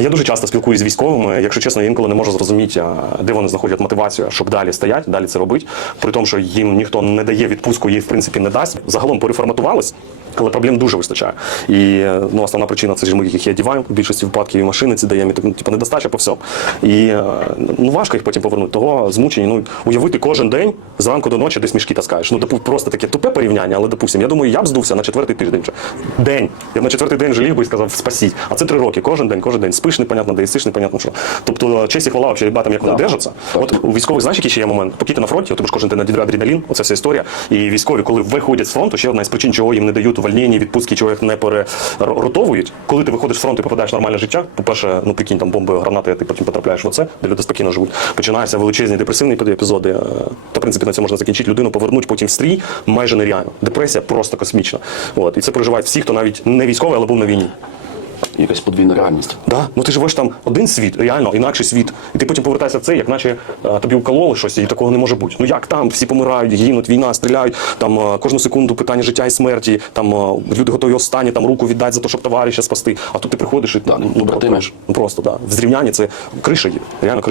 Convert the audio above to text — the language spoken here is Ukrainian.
Я дуже часто спілкуюся з військовими. Якщо чесно, я інколи не можу зрозуміти, де вони знаходять мотивацію, щоб далі стоять, далі це робити. При тому, що їм ніхто не дає відпустку, їй в принципі не дасть. Загалом переформатувались, але проблем дуже вистачає. І е, ну, основна причина це жми, яких я діваю. В більшості випадків і машини ці даємо, і, типу, недостача по всьому. І е, ну важко їх потім повернути. Того змучені. Ну уявити кожен день зранку до ночі десь мішки таскаєш. Ну, допу, просто таке тупе порівняння, але допустим, я думаю, я б здувся на четвертий тиждень вже. День. Я б на четвертий день жалів би і сказав спасіть. А це три роки. Кожен день, кожен день. Спиш непонятно, де їсиш, непонятно що. Тобто, честь і хвала ребятам, як вони держаться. От у військових знаєш, який ще є момент? Поки ти на фронті, тому ж кожен день адреналін, оце вся історія. І військові, коли виходять з фронту, ще одна із причин, чого їм не дають увольнення, відпустки, чоловік не переротовують. Коли ти виходиш з фронту і попадаєш в нормальне життя, по-перше, ну прикинь, там бомби, гранати, ти потім потрапляєш в оце, де люди спокійно живуть. Починаються величезні депресивні епізоди. е, Та в принципі на цьому можна закінчити людину, повернуть потім в стрій майже нереально. Депресія просто космічна. От і це переживають всі, хто навіть не військовий, але був на війні. Якась подвійна реальність. Да? Ну ти живеш там один світ, реально, інакший світ. І ти потім повертаєшся в цей, як наче а, тобі укололи щось, і такого не може бути. Ну як там всі помирають, гинуть, війна, стріляють, там а, кожну секунду питання життя і смерті, там а, люди готові останні там руку віддати за те, щоб товариша спасти. А тут ти приходиш і Да, ну, побратими. ну, просто да. В зрівнянні це криша є. Реально криша.